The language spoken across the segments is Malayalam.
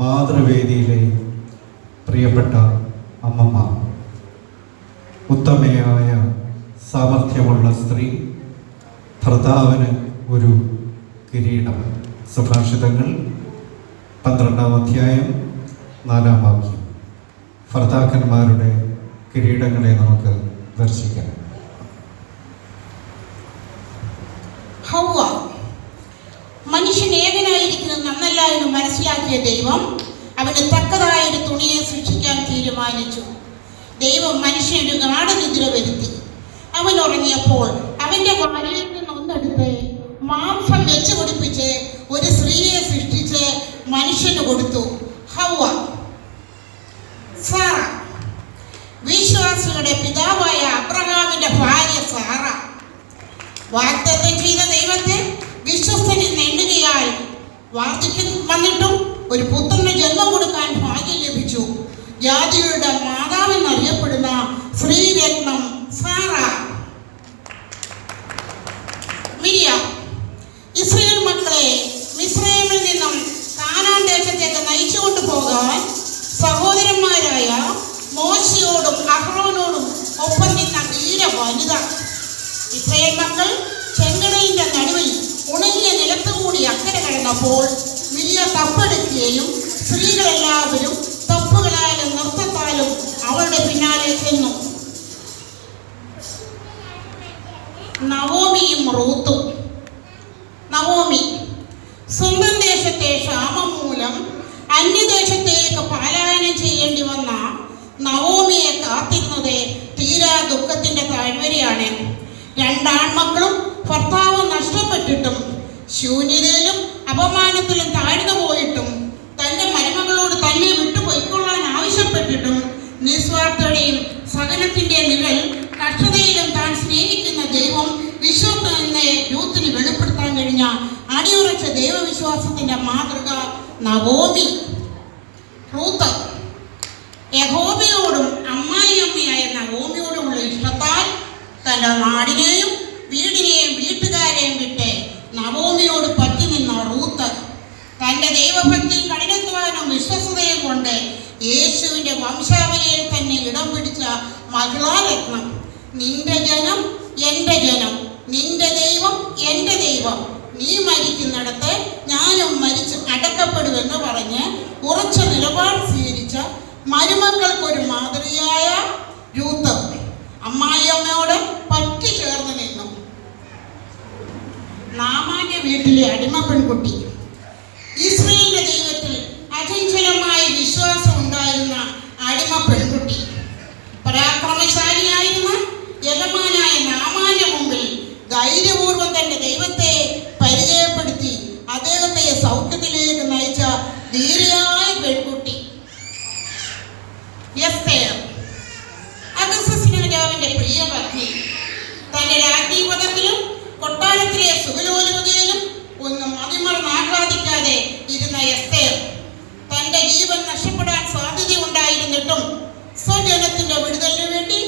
മാതൃവേദിയിലെ പ്രിയപ്പെട്ട അമ്മമാർ, ഉത്തമയായ സാമർഥ്യമുള്ള സ്ത്രീ, ഭർത്താവിന് ഒരു കിരീടം. സുഭാഷിതങ്ങൾ 12-ാം അധ്യായം 4-ാം വാക്യം. ഭർത്താക്കന്മാരുടെ കിരീടങ്ങളെ നമുക്ക് ദർശിക്കാം. ഹൗവ മനുഷ്യൻ ഏകനായിരിക്കുന്നത് നന്നല്ല എന്ന് മനസ്സിലാക്കിയ ദൈവം അവന് തക്കതായ ഒരു തുണിയെ സൃഷ്ടിക്കാൻ തീരുമാനിച്ചു. ദൈവം മനുഷ്യന് ഗാഢനിദ്ര വരുത്തി. അവൻ ഉറങ്ങിയപ്പോൾ അവന്റെ വാലിൽ നിന്ന് ഒന്നെടുത്ത് മാംസം വെച്ച് പിടിപ്പിച്ച് ഒരു സ്ത്രീയെ സൃഷ്ടിച്ച് മനുഷ്യന് കൊടുത്തു. ഹൗവ. സാറ, വിശ്വാസികളുടെ പിതാവായ അബ്രഹാമിന്റെ ഭാര്യ സാറ, വാഗ്ദത്തം ചെയ്ത ദൈവത്തെ വിശ്വസ്തനിൽ എണ്ണുകയാൽ വാർദ്ധക്യം വന്നിട്ടും ഒരു പുത്രന് ജന്മം കൊടുക്കാൻ ഭാഗ്യം ലഭിച്ചു. ജാതികളുടെ മാതാവെന്നറിയപ്പെടുന്ന ശ്രീരത്നം സാറ. മിരിയാം, ഇസ്രായേൽ മക്കളെ മിസ്രയീമിൽ നിന്നും കാനാൻ ദേശത്തേക്ക് നയിച്ചുകൊണ്ടു പോകാൻ സഹോദരന്മാരായ മോശയോടും അഹ്റോനോടും ഒപ്പം നിന്ന വീര വനിത. ഇസ്രായേൽ മക്കൾ ചെങ്കടലിന്റെ നടുവിൽ ഉണങ്ങിയ നിലത്തുകൂടി അക്കരെ കടന്നപ്പോൾ മിരിയ തപ്പെടുക്കുകയും സ്ത്രീകളെല്ലാവരും തപ്പുകളാലും നൃത്തത്താലും അവളുടെ പിന്നാലെ ചെന്നു. നവോമിയും റൂത്തും. നവോമി സ്വന്തം ദേശത്തെ ക്ഷാമം മൂലം അന്യദേശത്തേക്ക് പലായനം ചെയ്യേണ്ടി വന്ന നവോമിയെ കാത്തിരുന്നത് തീരാ ദുഃഖത്തിന്റെ താഴ്വരയാണ്. രണ്ടാൺമക്കളും ഭർത്താവ് നഷ്ടപ്പെട്ടിട്ടും ശൂന്യതയിലും അപമാനത്തിലും താഴ്ന്നു പോയിട്ടും തന്റെ മരുമകളോട് തന്നെ വിട്ടുപോയിക്കൊള്ളാൻ ആവശ്യപ്പെട്ടിട്ടും നിസ്വാർത്ഥതയും സഹനത്തിന്റെ നിഴൽ കഷ്ടതയിലും താൻ സ്നേഹിക്കുന്ന ദൈവം വിശ്വസെന്ന് രൂത്തിന് വെളിപ്പെടുത്താൻ കഴിഞ്ഞ അടിയുറച്ച ദൈവവിശ്വാസത്തിന്റെ മാതൃക നവോമി. റൂത്ത് യഹോവയോടും അമ്മായിയമ്മയായ നവോമിയോടുമുള്ള ഇഷ്ടത്താൽ തന്റെ നാടിനെയും വീടിനെയും വീട്ടുകാരെയും വിട്ട് നവോമിയോട് പറ്റി നിന്ന റൂത്ത് തന്റെ ദൈവഭക്തിയും കഠിനത്വാനും വിശ്വസതയും കൊണ്ട് യേശുവിന്റെ വംശാവലിയിൽ തന്നെ ഇടം പിടിച്ച മഹിളാരത്നം. നിന്റെ ജനം എൻ്റെ ജനം, നിന്റെ ദൈവം എൻ്റെ ദൈവം, നീ മരിക്കുന്നിടത്ത് ഞാനും മരിച്ച് അടക്കപ്പെടുമെന്ന് പറഞ്ഞ് ഉറച്ച നിലപാട് സ്വീകരിച്ച മരുമക്കൾക്കൊരു മാതൃകയായ രൂത്ത് അമ്മായിയമ്മയോട് പറ്റി ചേർന്ന് നിന്നു. നാമാന്റെ വീട്ടിലെ അടിമ പെൺകുട്ടി. ഇസ്രായേലിന്റെ ദൈവത്തിൽ അചഞ്ചലമായ വിശ്വാസം ഉണ്ടായിരുന്ന അടിമ പെൺകുട്ടി. പരാക്രമശാലിയായിരുന്ന യജമാനായ നാമാന്റെ മുമ്പിൽ ധൈര്യപൂർവ്വം തന്റെ ദൈവത്തെ പരിചയപ്പെടുത്തി അദ്ദേഹത്തെ സൗഖ്യത്തിലേക്ക് നയിച്ച ധീരയായ പെൺകുട്ടി. എസ്തേർ, അഹസ്വേരോസ് രാജാവിന്റെ പ്രിയ പത്നി. തന്റെ രാജ്ഞീപദത്തിലും കൊട്ടാരത്തിലെ സുഖലോലുപതയിലും ഒന്നും അതിമറന്ന് ആഹ്ലാദിക്കാതെ ഇരുന്ന എസ്തേർ തന്റെ ജീവൻ നഷ്ടപ്പെടാൻ സാധ്യതയുണ്ടായിരുന്നിട്ടും സ്വജനത്തിന്റെ വിടുതലിനു വേണ്ടി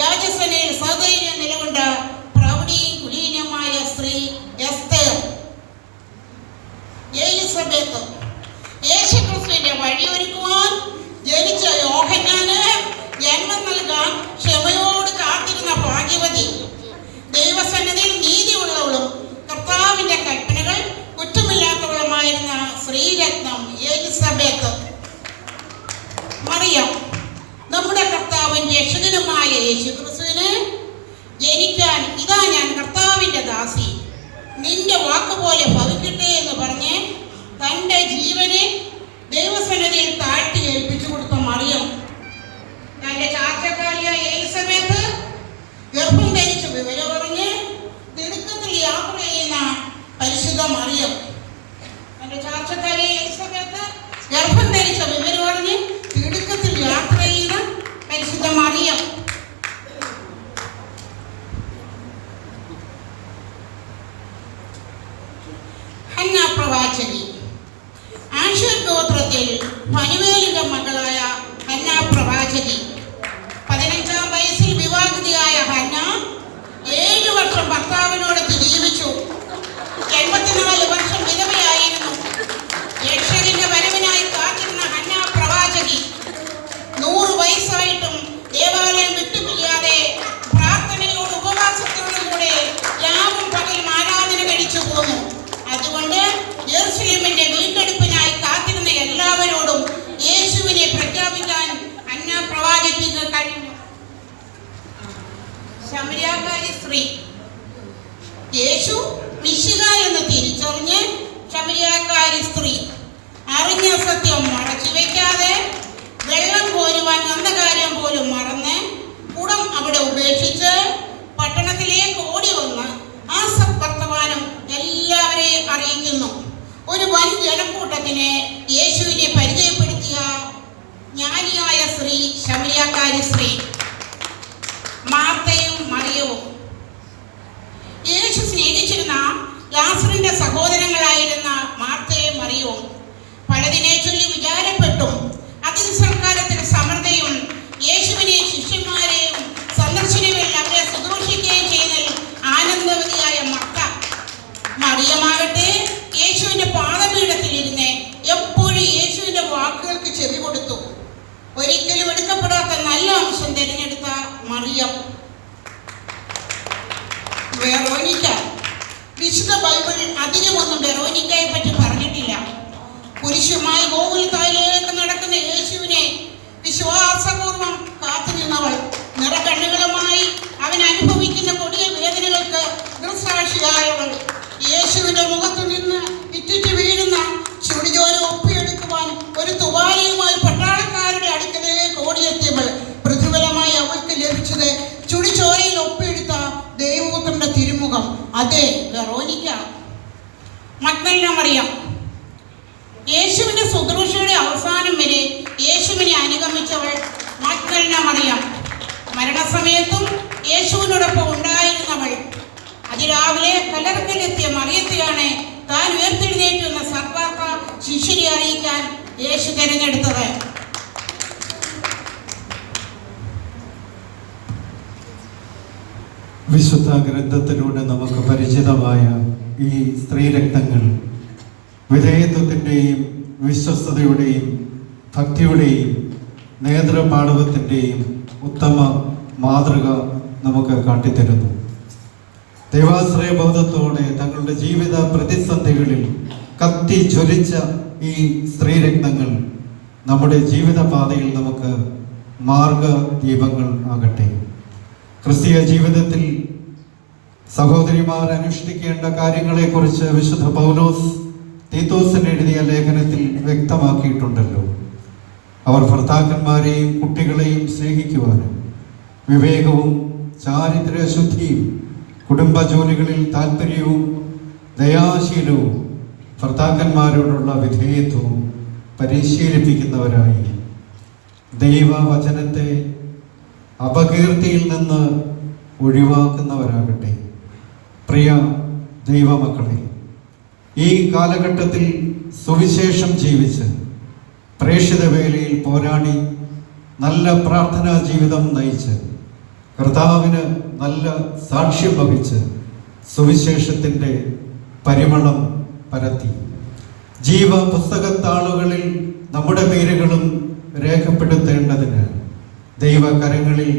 രാജസേനയിൽ സധൈര്യം നിലകൊണ്ട പ്രൗഢിയും കുലീനമായ സ്ത്രീ എസ്തേർ. എലിസബത്ത്, യേശുക്രിസ്തുവിന്റെ വഴിയൊരുക്കുവാൻ ജനിച്ച യോഹന്നാന് ജന്മം നൽകാൻ ക്ഷമയോട് കാത്തിരുന്ന ഭാഗ്യവതി. ദൈവസന്നിധിയിൽ നീതിയുള്ളവളും കർത്താവിന്റെ കൽപ്പനകൾ കുറ്റമില്ലാത്തവളുമായിരുന്ന ശ്രീരത്നം എലിസബത്ത്. മറിയം, നമ്മുടെ കർത്താവിൻ രക്ഷകനുമായ യേശുക്രിസ്തുവിന് ജനിക്കാൻ ഇതാ ഞാൻ കർത്താവിന്റെ ദാസി, നിന്റെ വാക്കുപോലെ ഭവിക്കട്ടെ എന്ന് പറഞ്ഞ് തന്റെ ജീവനെ ദൈവസന്നിധിയിൽ താഴ്ത്തി ഏൽപ്പിച്ചു കൊടുത്ത മറിയം തന്റെ ചാർച്ചക്കാരിയായ എലിസബത്ത് ഗർഭം ധരിച്ച വിവരം പറഞ്ഞ് തിടുക്കത്തിൽ യാത്ര ചെയ്യുന്ന പരിശുദ്ധ മറിയം. തന്റെ ചാർച്ചക്കാരിയായ എലിസബത്ത് ഗർഭം ധരിച്ച വിവരം പറഞ്ഞ് തിടുക്കത്തിൽ യാത്ര ചെയ്യുന്ന പരിശുദ്ധ മറിയം. ഹന്ന പ്രവാചകി. ആശേർ ഗോത്രത്തിൽ ഫനുവേലിന്റെ മകളായ ഹന്ന പ്രവാചകി. 15-ാം വയസ്സിൽ വിവാഹിതയായ ഹന്ന 7 വർഷം ഭർത്താവിനോട് ജീവിച്ചു. 84 വർഷം വിധവയായിരുന്നു. രക്ഷകന്റെ വരവിനായി കാത്തിരുന്ന ശമരിയാക്കാരി സ്ത്രീ. യേശു മിശിഹ എന്ന് തിരിച്ചറിഞ്ഞ് ശമരിയാക്കാരി സ്ത്രീ അറിഞ്ഞ സത്യം മറച്ചു വയ്ക്കാതെ വെള്ളം കോരുവാൻ വന്ന കാര്യം പോലും മറന്ന് കുടം അവിടെ ഉപേക്ഷിച്ച് പട്ടണത്തിലേക്ക് ഓടി വന്ന് ആ സത്വർത്തമാനം എല്ലാവരെയും അറിയിക്കുന്നു. ഒരു വൻ ജനക്കൂട്ടത്തിന് യേശുവിനെ പരിചയപ്പെടുത്തിയ ജ്ഞാനിയായ സ്ത്രീ ശമരിയാക്കാരി സ്ത്രീ. മാർത്തയും മറിയവും യേശു സ്നേഹിച്ചിരുന്ന ലാസറിന്റെ സഹോദരങ്ങളായിരുന്ന മാർത്തയും മറിയവും പലതിനെ ചൊല്ലി വിചാരപ്പെട്ടും അതിസൽക്കാരത്തിൽ സമൃദ്ധയും യേശുവിനെയും ശിഷ്യന്മാരെയും സന്ദർശനങ്ങളിൽ അവരെ ശുശ്രൂഷിക്കുകയും ചെയ്യുന്നതിൽ ആനന്ദവതിയായ മർത്ത. മറിയമാകട്ടെ യേശുവിന്റെ പാദപീഠത്തിൽ ഇരുന്ന് എപ്പോഴും യേശുവിന്റെ വാക്കുകൾക്ക് ചെവി കൊടുത്തു. ഒരിക്കലും എടുക്കപ്പെടാത്ത നല്ല അംശം തിരഞ്ഞെടുത്ത മറിയം. വെറോനിക്ക. വിശുദ്ധ ബൈബിളിൽ അധികമൊന്നും വെറോനിക്കയെ പറ്റി പറഞ്ഞിട്ടില്ല. കുരിശുമായി ഗോകുൽത്തായിലേക്ക് നടക്കുന്ന യേശുവിനെ വിശ്വാസപൂർവം കാത്തുനിന്നവൾ. നിറകണ്ണുകളുമായി അവൻ അനുഭവിക്കുന്ന കൊടിയ വേദനകൾക്ക് ദൃക്സാക്ഷിയായവൾ. യേശുവിന്റെ മുഖത്തു നിന്ന് ഇറ്റിറ്റ് വീഴുന്ന ചുടിചോര ഒപ്പിയെടുക്കുവാൻ ഒരു തുവാലയുമായി പട്ടാളക്കാരുടെ അടുക്കലേക്ക് ഓടിയെത്തിയവൾ. പ്രതിഫലമായി അവൾക്ക് ലഭിച്ചത് ചുടിച്ചോരയിൽ ഒപ്പിയെടുത്ത ദൈവപുത്രന്റെ തിരുമുഖം. അതെ, വെറോനിക്ക. മഗ്ദലന മറിയം. യേശുവിന്റെ ശുശ്രൂഷയുടെ അവസാനം വരെ യേശുവിനെ അനുഗമിച്ചവൾ മഗ്ദലന മറിയം. മരണസമയത്തും യേശുവിനോടൊപ്പം ഉണ്ടായിരുന്നവൾ. അതിരാവിലെ കല്ലറക്കലെത്തിയ മറിയത്തെയാണ് താൻ ഉയർത്തെഴുന്നേറ്റുന്ന സർവാർത്ത ശിഷ്യരെ അറിയിക്കാൻ യേശു തിരഞ്ഞെടുത്തത്. വിശുദ്ധ ഗ്രന്ഥത്തിലൂടെ നമുക്ക് പരിചിതമായ ഈ സ്ത്രീരത്നങ്ങൾ വിധേയത്വത്തിൻ്റെയും വിശ്വസ്തതയുടെയും ഭക്തിയുടെയും നേതൃപാടവത്തിൻ്റെയും ഉത്തമ മാതൃക നമുക്ക് കാട്ടിത്തരുന്നു. ദൈവാശ്രയബോധത്തോടെ തങ്ങളുടെ ജീവിത പ്രതിസന്ധികളിൽ കത്തി ജ്വലിച്ച ഈ സ്ത്രീരത്നങ്ങൾ നമ്മുടെ ജീവിതപാതയിൽ നമുക്ക് മാർഗദീപങ്ങൾ ആകട്ടെ. ക്രിസ്തീയ ജീവിതത്തിൽ സഹോദരിമാർ അനുഷ്ഠിക്കേണ്ട കാര്യങ്ങളെക്കുറിച്ച് വിശുദ്ധ പൗലോസ് തീത്തോസിന് എഴുതിയ ലേഖനത്തിൽ വ്യക്തമാക്കിയിട്ടുണ്ടല്ലോ. അവർ ഭർത്താക്കന്മാരെയും കുട്ടികളെയും സ്നേഹിക്കുവാനും വിവേകവും ചാരിത്രശുദ്ധിയും കുടുംബജോലികളിൽ താല്പര്യവും ദയാശീലവും ഭർത്താക്കന്മാരോടുള്ള വിധേയത്വവും പരിശീലിപ്പിക്കുന്നവരായി ദൈവവചനത്തെ അപകീർത്തിയിൽ നിന്ന് ഒഴിവാക്കുന്നവരാകട്ടെ. പ്രിയ ദൈവമക്കളെ, ഈ കാലഘട്ടത്തിൽ സുവിശേഷം ജീവിച്ച് പ്രേക്ഷിത വേലയിൽ പോരാടി നല്ല പ്രാർത്ഥനാ ജീവിതം നയിച്ച് കർത്താവിന് നല്ല സാക്ഷ്യം വഹിച്ച് സുവിശേഷത്തിൻ്റെ പരിമളം പരത്തി ജീവപുസ്തകത്താളുകളിൽ നമ്മുടെ പേരുകളും രേഖപ്പെടുത്തേണ്ടതിന് ദൈവകരങ്ങളിൽ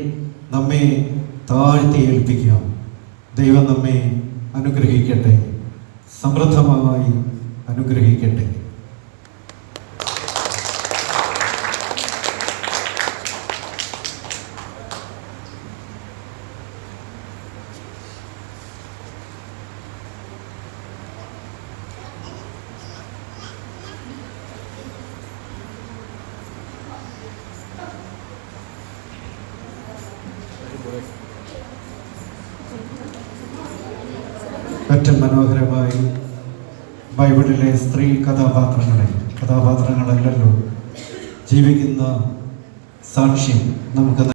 നമ്മെ താഴ്ത്തി ഏൽപ്പിക്കാം. ദൈവം നമ്മെ അനുഗ്രഹിക്കട്ടെ, സമൃദ്ധമായി അനുഗ്രഹിക്കട്ടെ. ഏറ്റവും മനോഹരമായി ബൈബിളിലെ സ്ത്രീ കഥാപാത്രങ്ങളല്ലല്ലോ ജീവിക്കുന്ന സാക്ഷ്യം നമുക്ക്